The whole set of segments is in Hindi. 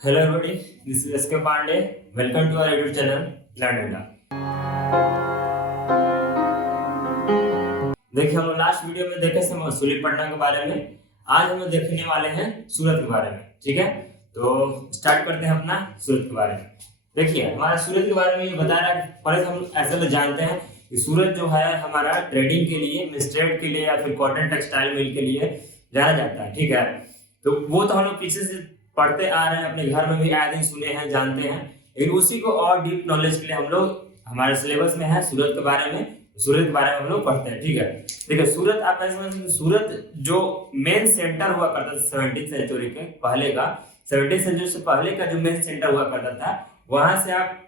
Hello everybody, this is SK Pandey. Welcome to our YouTube channel Learn India. देखिए हम लोग लास्ट वीडियो में देखे थे मसूली पटना के बारे में। आज हम लोग देखने वाले हैं सूरत के बारे में। ठीक है, तो स्टार्ट करते हैं अपना सूरत के बारे में। देखिए हमारा सूरत के बारे में ये बता रहा है। पहले हम ऐसे में जानते हैं कि सूरत जो है हमारा ट्रेडिंग के लिए, मिस्ट्रेड के लिए या फिर कॉटन टेक्सटाइल मिल के लिए जाना जाता है। ठीक है, तो वो तो हम लोग पीछे से पढ़ते आ रहे हैं, अपने घर में भी आए दिन सुने हैं, जानते हैं। लेकिन उसी को और डीप नॉलेज के लिए हम लोग हमारे सिलेबस में है सूरत के बारे में, सूरत के बारे में हम लोग पढ़ते हैं। ठीक है, देखिए सूरत आप ऐसे समझिए, सूरत जो मेन सेंटर हुआ करता था 17वीं सेंचुरी के पहले का, 17वीं सेंचुरी से पहले का जो मेन सेंटर हुआ करता था, वहां से आप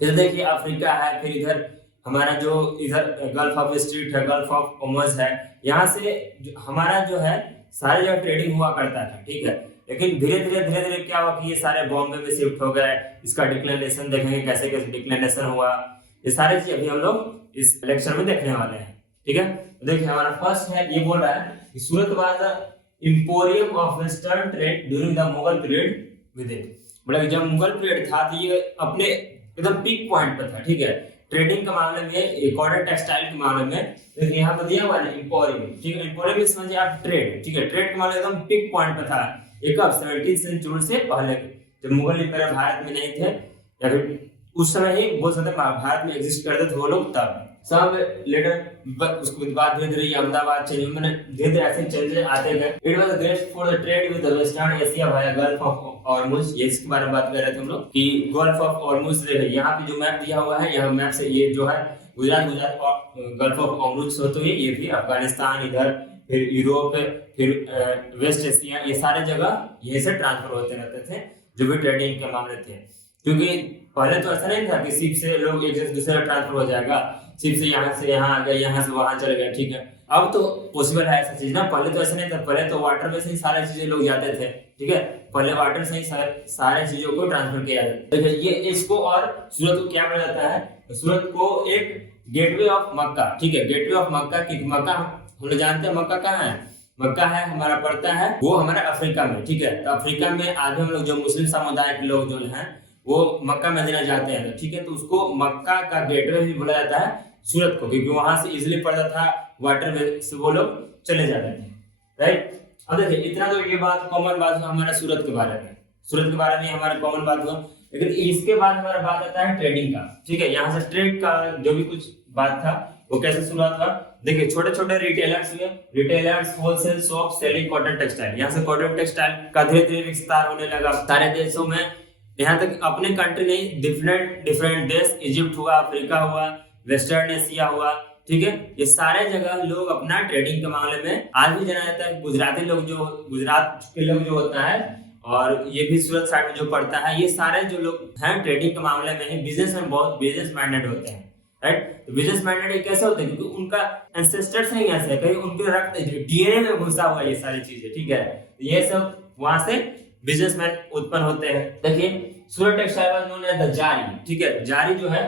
इधर देखिए अफ्रीका है, फिर इधर हमारा जो इधर गल्फ ऑफ स्ट्रीट है, गल्फ ऑफ ओमस है, यहाँ से हमारा जो है सारे जगह ट्रेडिंग हुआ करता था। ठीक है, लेकिन धीरे धीरे क्या हुआ कि ये सारे बॉम्बे में शिफ्ट हो गए। इसका डिक्लिनेशन देखेंगे, कैसे कैसे डिक्लिनेशन हुआ, ये सारी चीज अभी हम लोग इस लेक्चर में देखने वाले हैं। ठीक है, देखिए हमारा फर्स्ट है, ये बोल रहा है कि Surat was the emporium of western trade during the Mughal period within. मतलब जब मुगल पीरियड था तो ये अपने एकदम पीक पॉइंट पर था। ठीक है, ट्रेडिंग के मामले में, कॉटन टेक्सटाइल के मामले में, देखिए यहाँ पर दिया हुआ है एम्पोरियम। ठीक है, एम्पोरियम में समझिए आप ट्रेड। ठीक है, ट्रेड के मामले एकदम पीक पॉइंट पर था। एक 17वीं सेंचुरी से पहले, जब मुगल एम्पायर भारत में नहीं थे, या फिर उस समय ही बोल सकते भारत में एग्जिस्ट करते थे वो लोग, तब सब लेटर उसके बाद धीरे धीरे अहमदाबाद चेंज, मैंने धीरे धीरे ऐसे चेंजेस आते गए। It was great for the trade with the western Asia via gulf of Hormuz. ये इसके बारे में बात कर रहे थे हम लोग कि गल्फ ऑफ हॉर्मुज। देखिए यहाँ पे जो मैप दिया हुआ है, यहाँ मैप से ये जो है गुजरात और गल्फ ऑफ हॉर्मुज होते हुए ये भी अफगानिस्तान, इधर फिर यूरोप, फिर वेस्ट एशिया, ये सारे जगह यहीं से ट्रांसफर होते रहते थे जो भी ट्रेडिंग के मामले थे। क्योंकि पहले तो ऐसा नहीं था कि शिप से लोग एक जगह दूसरे ट्रांसफर हो जाएगा, शिप से यहाँ आ गए, यहाँ से वहां चले गए। ठीक है, अब तो पॉसिबल है ऐसा चीज ना, पहले तो ऐसा नहीं था। पहले तो वाटर में से ही सारी चीजें लोग जाते थे। ठीक है, पहले वाटर से ही सारे चीजों को ट्रांसफर किया जाता है। देखिए ये इसको और सूरत को क्या बोला जाता है, सूरत को एक गेटवे ऑफ मक्का। ठीक है, गेटवे ऑफ मक्का की मक्का हम लोग जानते हैं मक्का कहाँ है, मक्का है हमारा पड़ता है वो हमारा अफ्रीका में। ठीक है, तो अफ्रीका में आज हम लोग जो मुस्लिम समुदाय के लोग जो हैं वो मक्का मदीना जाते हैं। ठीक है, तो उसको मक्का का गेटवे भी बोला जाता है सूरत को, क्योंकि वहां से इजिली पड़ता था, वाटर वे से वो लोग चले जाते थे। राइट, अब देखिए इतना तो ये बात कॉमन बात हुआ हमारा सूरत के बारे में, सूरत के बारे में हमारा कॉमन बात हुआ। लेकिन इसके बाद हमारा बात आता है ट्रेडिंग का। ठीक है, यहाँ से ट्रेड का जो भी कुछ बात था वो कैसे शुरुआत हुआ। देखिए छोटे छोटे रिटेलर्स हुए, retailers wholesale shop selling cotton textile. यहाँ से कॉटन टेक्सटाइल का धीरे धीरे विस्तार होने लगा सारे देशों में। यहाँ तक अपने कंट्री नहीं, डिफरेंट देश, इजिप्ट हुआ, अफ्रीका हुआ, वेस्टर्न एशिया हुआ। ठीक है, ये सारे जगह लोग अपना ट्रेडिंग के मामले में, आज भी जाना जाता है गुजराती लोग, जो गुजरात के लोग जो होता है, और ये भी सूरत साइड में जो पड़ता है, ये सारे जो लोग हैं ट्रेडिंग के मामले में ही बिजनेस में बहुत बिजनेस माइंडेड होते हैं। राइट, तो बिजनेस माइंडेड कैसे होते हैं, क्योंकि उनका एंसेस्टर्स ही ऐसे है, कहीं उनके रक्त डीएनए में घुसा हुआ ये सारी चीजें। ठीक है, ये सब वहां से बिजनेसमैन उत्पन्न होते हैं। देखिए Surat textile was known as the जारी। ठीक है, जारी जो है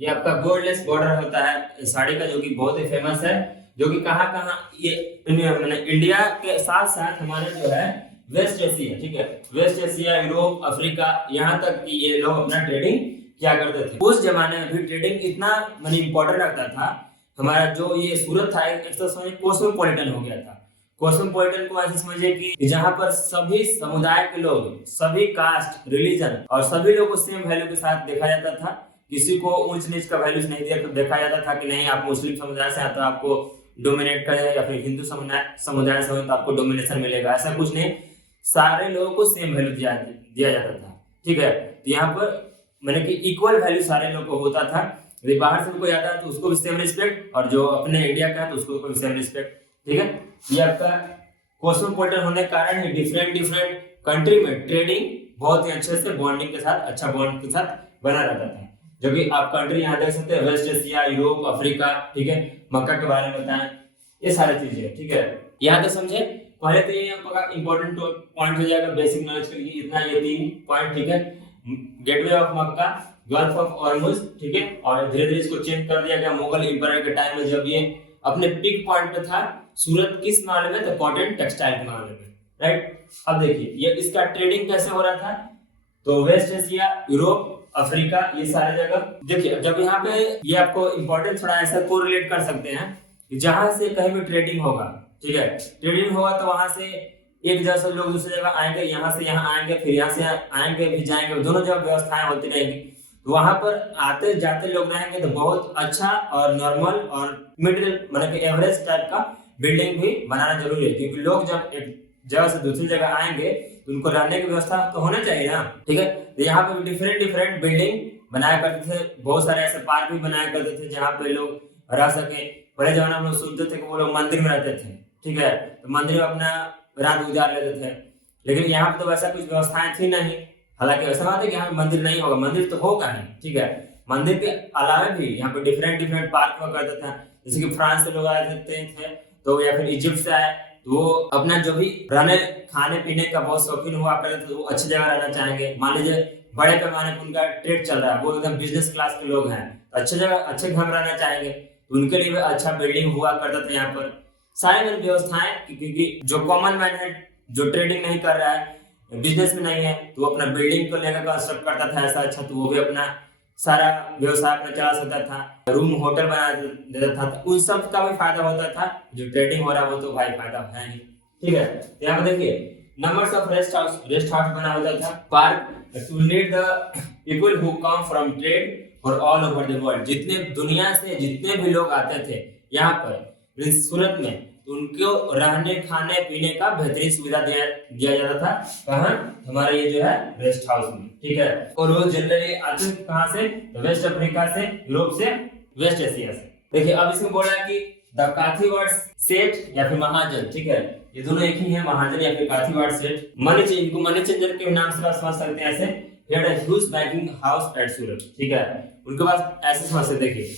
ये आपका गोल्डलेस बॉर्डर होता है साड़ी का, जो कि बहुत ही फेमस है, जो कि कहाँ ये इंडिया के साथ साथ हमारे जो है वेस्ट एशिया, ठीक है, वेस्ट एशिया, यूरोप, अफ्रीका, यहाँ तक कि ये लोग अपना ट्रेडिंग क्या करते थे। उस जमाने में भी ट्रेडिंग इतना माने इंपॉर्टेंट रखता था। हमारा जो ये सूरत था एक तो समझिए कॉस्मोपॉलिटन हो गया था। कॉस्मोपॉलिटन को ऐसे समझिए कि जहां पर सभी समुदाय के लोग, सभी कास्ट, रिलीजन और सभी लोग को सेम वैल्यू के साथ देखा जाता था। किसी को ऊंच नीच का वैल्यूज नहीं देखा जाता था कि नहीं आप मुस्लिम समुदाय से हैं तो आपको डोमिनेट करेगा, या फिर हिंदू समुदाय से हो तो आपको डोमिनेशन मिलेगा, ऐसा कुछ नहीं। सारे लोगों को सेम वैल्यू दिया जाता था। ठीक है, तो यहाँ पर मैंने कि इक्वल वैल्यू सारे लोग को होता था। यदि बाहर से कोई आता है तो उसको भी सेम रिस्पेक्ट, और जो अपने इंडिया का है तो उसको भी सेम रिस्पेक्ट। ठीक है, ये आपका कॉस्मोपॉलिटन होने के कारण ही डिफरेंट कंट्री में ट्रेडिंग बहुत ही अच्छे से बॉन्डिंग के साथ, अच्छा बॉन्ड के साथ बना रहता था। जो कि आप कंट्री यहाँ देख सकते हैं, वेस्ट एशिया, यूरोप, अफ्रीका। ठीक है, मक्का के बारे में बताएं, ये सारी चीजें। ठीक है, यहाँ तक समझे। पहले तो ये आपका इंपॉर्टेंट पॉइंट हो जाएगा बेसिक नॉलेज के लिए, इतना ये 3 पॉइंट। ठीक है, gateway of Mecca, gulf of Hormuz. ठीक है, और धीरे धीरे इसको चेंज कर दिया गया मुगल एम्पायर के टाइम में, जब ये अपने पीक पॉइंट पे था। सूरत किस मामले में, तो कॉटन टेक्सटाइल के मामले में। राइट, अब देखिए ये इसका ट्रेडिंग कैसे हो रहा था। तो वेस्ट एशिया, यूरोप, अफ्रीका, ये सारे जगह। देखिए जब यहाँ पे ये आपको इम्पोर्टेंट थोड़ा ऐसा कोरिलेट कर सकते हैं कि जहां से कहीं भी ट्रेडिंग होगा, ठीक है, ट्रेडिंग होगा तो वहां से एक जगह से लोग दूसरी जगह आएंगे, यहाँ से यहाँ आएंगे, फिर यहाँ से आएंगे फिर जाएंगे, दोनों जगह व्यवस्थाएं होती रहेंगी। तो वहां पर आते जाते लोग रहेंगे तो बहुत अच्छा और नॉर्मल और मिडिल मतलब कि एवरेज टाइप का बिल्डिंग भी बनाना जरूरी है, क्योंकि लोग जब एक जगह से दूसरी जगह आएंगे तो उनको रहने की व्यवस्था तो होना चाहिए ना, ठीक है। तो यहाँ पे डिफरेंट बिल्डिंग बनाया करते थे, बहुत सारे ऐसे पार्क भी बनाया करते थे जहाँ पे लोग रह सके। पहले जमाना में लोग सुनते थे कि वो लोग मंदिर में रहते थे, ठीक है, तो मंदिर में अपना रात गुजार लेते थे। लेकिन यहाँ पे तो वैसा कुछ व्यवस्थाएं थी नहीं। हालांकि ऐसा बात है कि यहाँ पे मंदिर नहीं होगा, मंदिर तो होगा नहीं, ठीक है। मंदिर के अलावा भी यहाँ पे डिफरेंट पार्क हुआ करते थे, जैसे कि फ्रांस से लोग आए थे तो या फिर इजिप्ट से आए तो वो अपना जो भी रहने खाने पीने का बहुत शौकीन हुआ करते थे, वो अच्छी जगह रहना चाहेंगे। मान लीजिए बड़े पैमाने पर उनका ट्रेड चल रहा है, वो एकदम बिजनेस क्लास के लोग हैं, तो अच्छी जगह अच्छे घर में रहना चाहेंगे, तो उनके लिए अच्छा बिल्डिंग हुआ करता था यहाँ पर। सारी व्यवस्थाएं, क्योंकि जो कॉमन मैन है जो ट्रेडिंग नहीं कर रहा है, बिजनेस में नहीं है, तो वो अपना बिल्डिंग को लेकर कंस्ट्रक्ट करता था ऐसा अच्छा, तो वो भी अपना सारा व्यवसाय अपना चला सकता था, रूम होटल बना देता था, तो उन सब का भी फायदा होता था। जो ट्रेडिंग हो रहा है वो तो भाई फायदा है नहीं, ठीक है। यहाँ पे देखिए नंबर्स ऑफ रेस्ट हाउस बना होता था, park to lead the people who come from trade for all over the world. जितने दुनिया से जितने भी लोग आते थे यहाँ पर सूरत में, तो उनको रहने खाने पीने का बेहतरीन सुविधा दिया जाता था। कहाँ? हमारे ये जो है रेस्ट हाउस में, ठीक है। और वो जनरली आते थे कहाँ से? वेस्ट अफ्रीका से, यूरोप से, वेस्ट एशिया से। देखिए अब इसमें बोल रहा है कि द काथीवार्ड सेठ या फिर महाजन, ठीक है, ये दोनों एक ही है, महाजन या फिर काथीवार्ड सेठ। मनी चेंजर के नाम से समझ सकते हैं ऐसे। ह्यूज बैंकिंग हाउस एट सूरत, ठीक है, उनके पास ऐसे समझ सकते। देखिए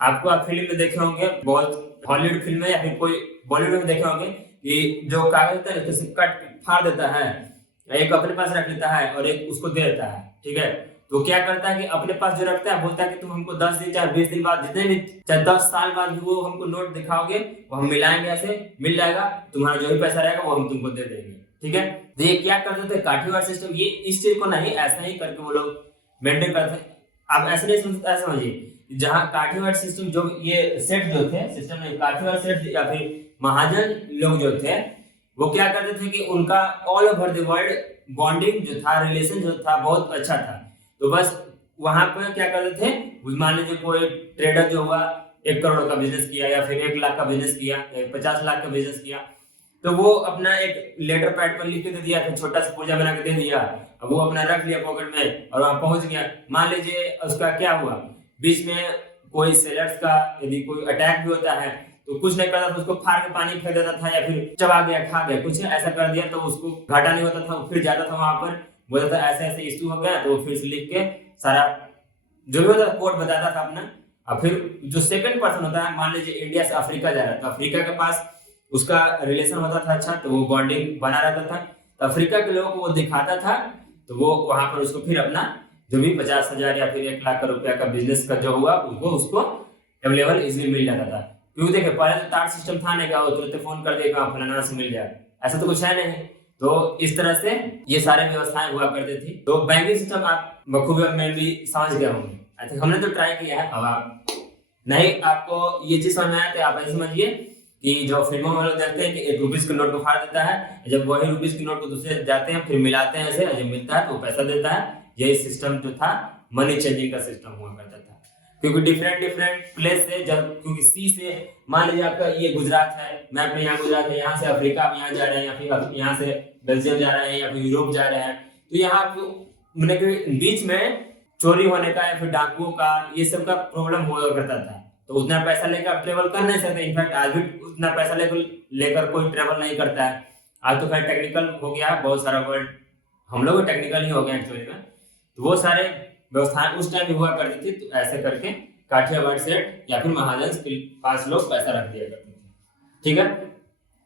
आपको आप फिल्म में देखे होंगे, बहुत हॉलीवुड फिल्म में या फिर कोई बॉलीवुड में देखे होंगे कि जो कागज होता है तो कट फाड़ देता है, एक अपने पास रख लेता है और एक उसको दे देता है, ठीक है। तो क्या करता है कि अपने पास जो रखता है बोलता है कि तुम हमको 10 दिन चाहे 20 दिन बाद, जितने भी चाहे 10 साल बाद भी वो हमको नोट दिखाओगे, वो हम मिलाएंगे, ऐसे मिल जाएगा, तुम्हारा जो भी पैसा रहेगा वो हम तुमको दे देंगे, ठीक है। तो ये क्या करते थे काठीवाड़ सिस्टम, ये इस चीज को नहीं ऐसा ही करके वो लोग मेंटेन करते। आप ऐसे नहीं समझिए, जहाँ काठीवाड़ सिस्टम जो ये सेठ जो थे, सिस्टम नहीं, काठीवाड़ सेठ या फिर महाजन लोग जो थे वो क्या करते थे कि उनका all over the world bonding जो था, रिलेशन जो था बहुत अच्छा था। तो बस वहां पर क्या करते थे, मान लीजिए कोई ट्रेडर जो हुआ 1 करोड़ का बिजनेस किया या फिर 1 लाख का बिजनेस किया या 50 लाख का बिजनेस किया, तो वो अपना एक लेटर पैड पर लिख के दे दिया, फिर छोटा सा पुर्जा बना के दे दिया, वो अपना रख लिया पॉकेट में और वहां पहुंच गया। मान लीजिए उसका क्या हुआ, बीच में कोई सेलर्स का यदि कोई अटैक भी होता है तो कुछ नहीं करता था, उसको फाड़ के पानी फेंक देता था या फिर चबा गया, खा गया, कुछ ऐसा कर दिया तो उसको घाटा नहीं होता था। वो फिर जाता था वहां पर, बोलता था ऐसे ऐसे इश्यू हो गया, तो फिर से लिख के सारा जो भी होता था कोड बताता था अपना। और फिर जो सेकंड पर्सन होता है, मान लीजिए इंडिया से अफ्रीका जा रहा है, तो अफ्रीका के पास उसका रिलेशन होता था अच्छा, तो वो बॉन्डिंग बना रहता था, तो अफ्रीका के लोगों को वो दिखाता था, तो वो वहां पर उसको फिर अपना जो भी 50,000 या फिर 1 लाख रुपया का बिजनेस का जो हुआ उसको अवेलेबल इजिली मिल जाता था। क्योंकि देखिए पहले तो तार सिस्टम था नहीं, क्या हो तुरंत फोन कर देगा फलाना से मिल जाए, ऐसा तो कुछ है नहीं। तो इस तरह से ये सारे व्यवस्थाएं हुआ करती थी। तो बैंकिंग सिस्टम आप बखूबी में भी समझ गए होंगे, आई थिंक हमने तो ट्राई किया है। अब आप नहीं, आपको ये चीज समझ में आया तो आप ऐसे समझिए कि जो फिल्मों में लोग देखते हैं कि 1 रुपीस के नोट को फाड़ देता है, जब वही रुपीस के नोट को दूसरे जाते हैं फिर मिलाते हैं ऐसे, जब मिलता है तो वो पैसा देता है। यही सिस्टम जो था मनी चेंजिंग का सिस्टम हुआ करता था। क्योंकि डिफरेंट प्लेस से, जब क्योंकि सी से मान लीजिए आपका ये गुजरात है, मैप में यहाँ गुजरात है, यहाँ से अफ्रीका आप यहाँ जा रहे हैं या फिर यहाँ से बेल्जियम जा रहे हैं या फिर यूरोप जा रहे हैं, तो यहाँ आपको बीच में चोरी होने का या फिर डाकुओं का ये सब का प्रॉब्लम हुआ करता था। तो उतना पैसा लेकर आप ट्रेवल कर नहीं सकते। इनफैक्ट आज भी उतना पैसा लेकर कोई ट्रेवल नहीं करता है। आज तो खैर टेक्निकल हो गया है बहुत सारा, वर्ल्ड हम लोग टेक्निकल ही हो गया एक्चुअली में। तो वो सारे व्यवस्थाएं उस टाइम भी हुआ करती थी। तो ऐसे करके काठियावाड़ सेठ या फिर महाजन के पास लोग पैसा रख दिया करते थे, ठीक है।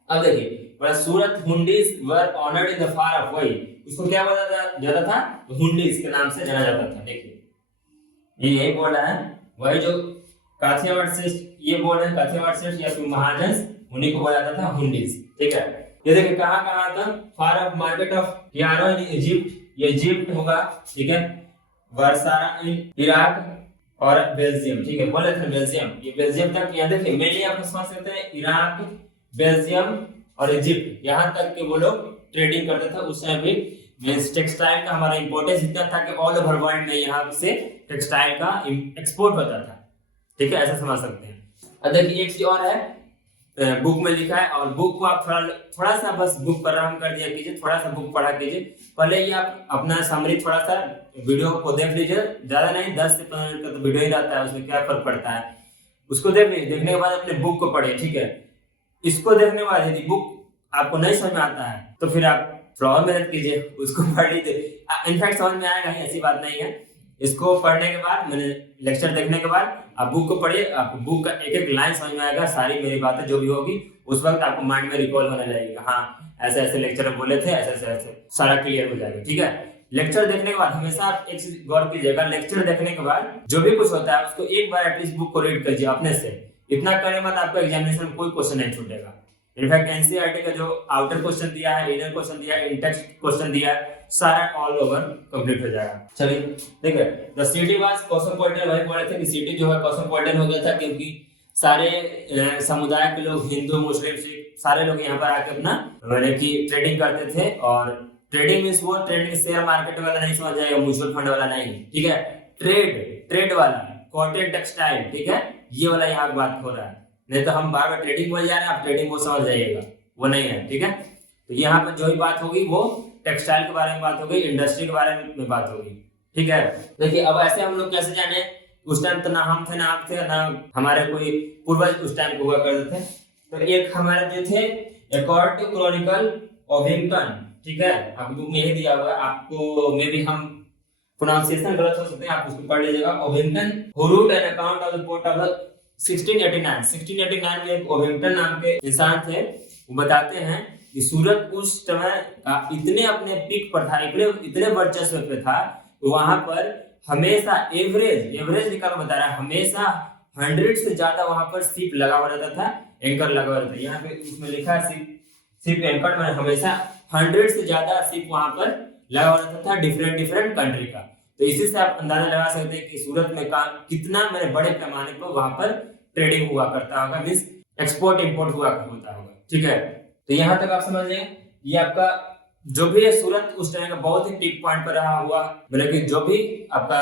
अब देखिए Surat hundis were honoured in the far off वही, उसको क्या बोला जाता था, तो हुंडीज के नाम से जाना जाता था। देखिए ये यही बोल रहा है, वही जो काठियावाड़ सेठ ये बोल रहे हैं, काठियावाड़ सेठ या फिर महाजन, उन्हीं को बोला जाता था हुंडीज, ठीक है। ये देखिए कहाँ था, far off market of Cairo in Egypt ये इजिप्ट होगा, ठीक है, वर्सारा इन इराक और बेल्जियम, ठीक है, बोले थे बेल्जियम, ये बेल्जियम तक यहाँ देखिए मेनली आप समझ सकते हैं इराक, बेल्जियम और इजिप्ट, यहाँ तक के वो लोग ट्रेडिंग करते थे उस समय भी। मींस टेक्सटाइल का हमारा इंपोर्टेंस इतना था कि ऑल ओवर वर्ल्ड में यहाँ से टेक्सटाइल का एक्सपोर्ट होता था, ठीक है, ऐसा समझ सकते हैं। अब देखिए एक चीज और है, बुक में लिखा है, और बुक को आप थोड़ा सा बस बुक पर आराम कर दिया कीजिए, थोड़ा सा बुक पढ़ा कीजिए, पहले ये आप अपना समरी थोड़ा सा वीडियो को देख लीजिए, ज्यादा नहीं 10 से 15 मिनट का तो वीडियो ही रहता है, उसमें क्या फर्क पड़ता है, उसको देख लीजिए, देखने के बाद अपने बुक को पढ़िए, ठीक है। इसको देखने के बाद यदि बुक आपको नहीं समझ में आता है तो फिर आप थोड़ा मेहनत कीजिए, उसको पढ़ लीजिए, इनफैक्ट समझ में आएगा ही, ऐसी बात नहीं है। इसको पढ़ने के बाद, मैंने लेक्चर देखने के बाद आप बुक को पढ़िए, आपको बुक का एक एक लाइन समझ में आएगा, सारी मेरी बातें जो भी होगी उस वक्त आपको माइंड में रिकॉल होने लगेगा, हाँ ऐसे ऐसे लेक्चर में बोले थे, ऐसे ऐसे सारा क्लियर हो जाएगा, ठीक है। लेक्चर देखने के बाद हमेशा आप एक चीज गौर कीजिएगा, लेक्चर देखने के बाद जो भी कुछ होता है उसको एक बार एटलीस्ट बुक को रीड कीजिए अपने से, इतना करने के बाद आपको एग्जामिनेशन में कोई क्वेश्चन नहीं छूटेगा। इनफैक्ट एनसीईआरटी का जो आउटर क्वेश्चन दिया है, इनर क्वेश्चन दिया है, इंटेक्स्ट क्वेश्चन दिया है, सारा ऑल ओवर कंप्लीट हो जाएगा। चलिए ठीक है, द सिटी वाज कॉस्मोपॉलिटन, वही बोले थे कि सिटी जो है कॉस्मोपॉलिटन हो गया था, क्योंकि सारे समुदाय के लोग, हिंदू मुस्लिम सिख सारे लोग यहाँ पर आके अपना मैंने कि ट्रेडिंग करते थे, और ट्रेडिंग मींस वो ट्रेडिंग शेयर मार्केट वाला नहीं समझ जाएगा, म्यूचुअल फंड वाला नहीं, ठीक है, ट्रेड वाला, कॉटन टेक्सटाइल, ठीक है, ये वाला यहाँ बात हो रहा है, नहीं तो हम बार बार ट्रेडिंग बोल जा रहे हैं, आप ट्रेडिंग को समझ जाइएगा, वो नहीं है, ठीक है। तो यहाँ पर जो भी बात होगी वो टेक्सटाइल के बारे में बात होगी, इंडस्ट्री के बारे में बात होगी, ठीक है। देखिए अब ऐसे हम लोग कैसे जाने, उस टाइम तो ना हम थे ना आप थे ना हमारे कोई पूर्वज उस टाइम हुआ करते थे। तो एक हमारे जो थे अकॉर्डिंग टू क्रॉनिकल ओविंगटन, ठीक है, आपको बुक में यही दिया हुआ है, आपको मे भी हम प्रोनाउंसिएशन गलत हो सकते हैं, आप उसको पढ़ लीजिएगा। ओविंगटन who wrote an account of the port of 1689 में एक ओविंगटन नाम के इंसान थे, वो बताते हैं कि सूरत उस समय इतने अपने पीक पर था, इतने वर्चस्व पे था, वहां पर हमेशा एवरेज निकाल बता रहा है, हमेशा 100 से ज्यादा वहां पर शिप लगा हुआ रहता था, एंकर लगा हुआ रहता था, यहाँ पे उसमें लिखा है शिप एंकर, में हमेशा 100 से ज्यादा शिप वहां पर लगा हुआ रहता था, डिफरेंट कंट्री का। तो इसी से आप अंदाजा लगा सकते हैं कि सूरत में कितना मेरे बड़े पैमाने पर वहां पर ट्रेडिंग हुआ करता होगा, मींस एक्सपोर्ट इंपोर्ट हुआ होता होगा, ठीक है। तो यहाँ तक आप समझ लें, ये आपका जो भी है सूरत उस टाइम का बहुत ही पीक पॉइंट पर रहा हुआ, मतलब कि जो भी आपका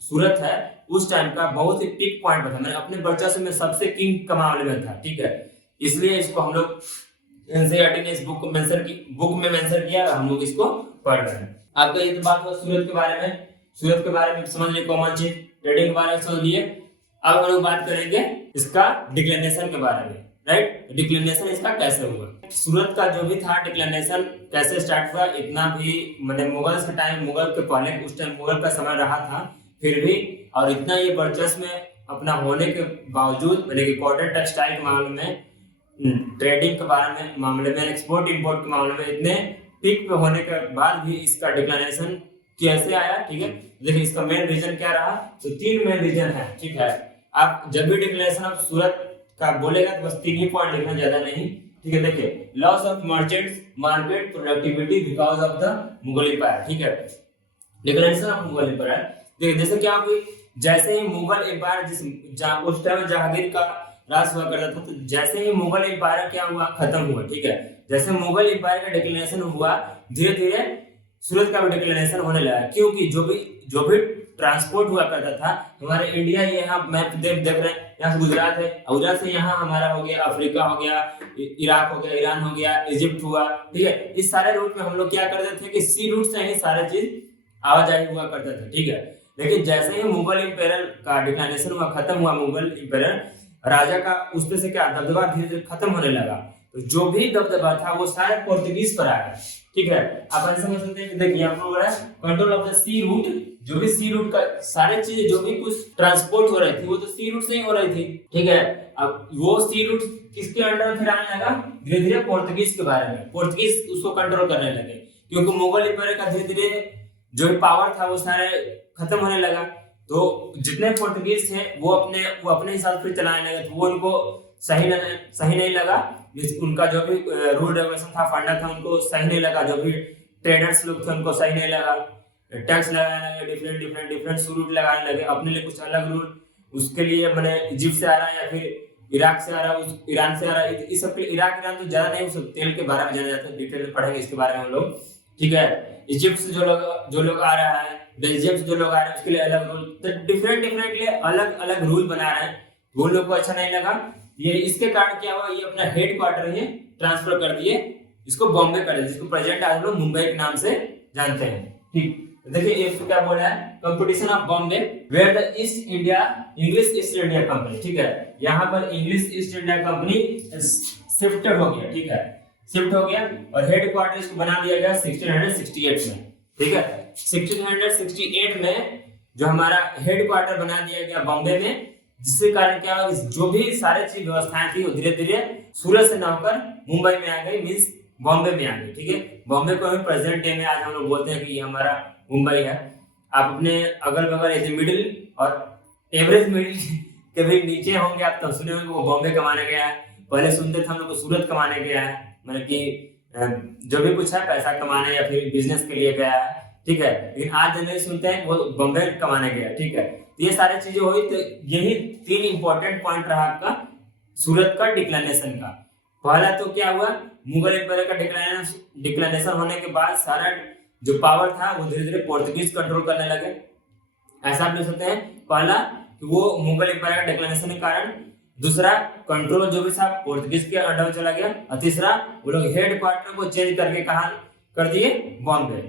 सूरत है उस टाइम का बहुत ही पीक पॉइंट पर था, मैंने अपने वर्चस्व में सबसे किंग का मामले में था, ठीक है। इसलिए इसको हम लोग एनसीईआरटी ने इस बुक में मेंशन किया, हम लोग इसको पढ़ रहे हैं। आपका ये तो बात हुआ सूरत के बारे में, सूरत के बारे में समझ लिए, कॉमन चीज ट्रेडिंग के बारे में समझ लिए। अब हम लोग बात करेंगे इसका डिक्लिनेशन के बारे में, राइट। डिक्लिनेशन इसका कैसे हुआ, सूरत का जो भी था डिक्लिनेशन कैसे स्टार्ट हुआ, इतना भी मैंने मुगल के टाइम, मुगल के पहले उस टाइम मुगल का समय रहा था फिर भी, और इतना ये वर्चस्व में अपना होने के बावजूद, मैंने कि कॉटन टेक्सटाइल के मामले में, ट्रेडिंग के बारे में मामले में, एक्सपोर्ट इंपोर्ट के मामले में इतने पीक पे होने के बाद भी इसका डिक्लिनेशन कैसे आया, ठीक है। देखिए इसका मेन रीजन क्या रहा, तो 3 मेन रीजन है, ठीक है। आप जब भी डिक्लिनेशन ऑफ सूरत का बोलेगा तो बस 3 ही पॉइंट लिखना, ज्यादा नहीं, ठीक है। देखिए loss of merchants market productivity because of the Mughal empire, ठीक है, डिक्लिनेशन ऑफ मुगल एम्पायर। देखिए जैसे क्या हुई, जैसे ही मुगल एम्पायर उस टाइम जहांगीर का राज हुआ करता था, तो जैसे ही मुगल एम्पायर क्या हुआ, खत्म हुआ, ठीक है। जैसे मुगल एम्पायर का डिक्लिनेशन हुआ, धीरे धीरे सूरत का भी डिक्लिनेशन होने लगा, क्योंकि जो भी ट्रांसपोर्ट हुआ करता था, हमारे इंडिया ये यहाँ मैप देख रहे हैं, यहाँ से गुजरात है, गुजरात से यहाँ हमारा हो गया अफ्रीका, हो गया इराक, हो गया ईरान, हो गया इजिप्ट हुआ, ठीक है। इस सारे रूट में हम लोग क्या करते थे कि सी रूट से ही सारे चीज आवाजाही हुआ करता था, ठीक है। लेकिन जैसे ही मुगल इंपेरियल का डिक्लिनेशन हुआ, खत्म हुआ मुगल इंपेरियल राजा का, उसमें से क्या दबदबा धीरे धीरे खत्म होने लगा, तो जो भी दबदबा था वो सारे पोर्तुगीज पर आ गया, ठीक है। आप ऐसे समझ सकते हैं कि देखिए आपको बोला control of the sea route, जो भी सी रूट का सारे चीजें जो भी कुछ ट्रांसपोर्ट हो रही थी वो तो सी रूट से ही हो रही थी, ठीक है। अब वो सी रूट किसके अंडर में फिर आने लगा, धीरे धीरे पोर्तुगीज के बारे में, पोर्तुगीज उसको कंट्रोल करने लगे, क्योंकि मुगल एम्पायर का धीरे धीरे जो पावर था वो सारे खत्म होने लगा, तो जितने पोर्तुगीज थे वो अपने हिसाब से चलाने लगे, तो वो उनको सही नहीं लगा, उनका जो भी रूल रेगुलेशन था, फंडा था, उनको सही नहीं लगा, जो भी ट्रेडर्स लोग थे उनको सही नहीं लगा, टैक्स लगाने लगे, डिफरेंट रूल लगाने लगे, अपने लिए कुछ अलग रूल, उसके लिए मैंने इजिप्ट से आ रहा है या फिर इराक से आ रहा है, ईरान से आ रहा है, इस सब के इराक ईरान तो ज्यादा नहीं, उस तेल के बारे में जाना जाता है, डिटेल में पढ़ेंगे इसके बारे में हम लोग, ठीक है। इजिप्ट से जो लोग आ रहा है, बेल्जियम से जो लोग आ रहे हैं उसके लिए अलग रूल, तो डिफरेंटली अलग अलग रूल बना रहे हैं, वो लोग को अच्छा नहीं लगा। ये इसके कारण क्या हुआ, ये अपना हेड क्वार्टर है ट्रांसफर कर दिए, इसको बॉम्बे कर दिया, जिसको प्रेजेंट आज लोग मुंबई के नाम से जानते हैं, ठीक। देखिए ये क्या बोल रहा है, competition of Bombay where the English East India Company, ठीक है, यहाँ पर English East India Company shifted हो गया, ठीक है, शिफ्ट हो गया और हेड क्वार्टर इसको बना दिया गया 1668 में, ठीक है। 1668 में जो हमारा हेड क्वार्टर बना दिया गया बॉम्बे में, जिसके कारण क्या हुआ, जो भी सारे चीज व्यवस्थाएं थी वो धीरे धीरे सूरत से ना होकर मुंबई में आ गई, मींस बॉम्बे में आ गई, ठीक है। बॉम्बे को हम प्रेजेंट डे में आज हम लोग बोलते हैं कि ये हमारा मुंबई है। आप अपने अगल बगल ऐसे मिडिल और एवरेज मिडिल के भी नीचे होंगे, आप तब सुने होंगे वो बॉम्बे कमाने गया है, पहले सुनते थे हम लोग को सूरत कमाने गया है, मतलब कि जो भी कुछ है पैसा कमाने या फिर बिजनेस के लिए गया है, ठीक है। लेकिन आज जनरली सुनते हैं वो बॉम्बे कमाने गया, ठीक है। तो ये सारी चीजें हुई, तो यही 3 इंपॉर्टेंट पॉइंट रहा आपका सूरत का डिक्लाइनेशन का। पहला तो क्या हुआ, मुगल एम्पायर का डिक्लाइनेशन होने के बाद सारा जो पावर था वो धीरे धीरे पोर्तुगीज कंट्रोल करने लगे, ऐसा आप देख सकते हैं। पहला कि वो मुगल एम्पायर का डिक्लाइनेशन के कारण, दूसरा कंट्रोल जो भी था पोर्तुगीज के अंडर में चला गया, और तीसरा वो लोग हेड क्वार्टर को चेंज करके कहा कर दिए बॉम्बे,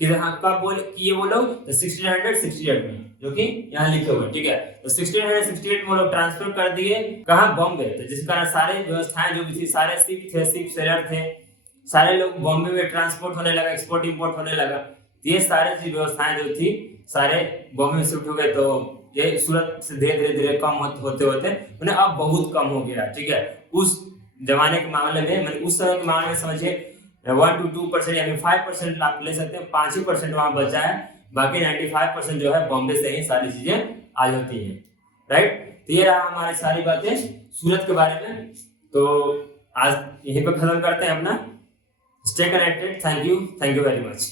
कि कब बोले ये वो लोग 1668 में, जो कि यहाँ लिखे हुए, ठीक है। तो 1668 में वो लोग ट्रांसफर कर दिए कहाँ, बॉम्बे। तो जिस कारण सारे व्यवस्थाएं जो भी थी, सारे शिप सेलर थे, सारे लोग बॉम्बे में ट्रांसपोर्ट होने लगा, एक्सपोर्ट इंपोर्ट होने लगा, तो ये सारे चीज व्यवस्थाएं जो थी सारे बॉम्बे में शिफ्ट हो गए। तो ये सूरत से धीरे धीरे कम होते उन्हें अब बहुत कम हो गया, ठीक है। उस जमाने के मामले में, मतलब उस समय के मामले में समझिए 1 to 2% या फिर 5% आप ले सकते हैं, 5% वहां बचा है, बाकी 95% जो है बॉम्बे से ही सारी चीजें आ जाती हैं, राइट। तो ये रहा हमारी सारी बातें सूरत के बारे में। तो आज यहीं पे खत्म करते हैं अपना। Stay connected, thank you very much.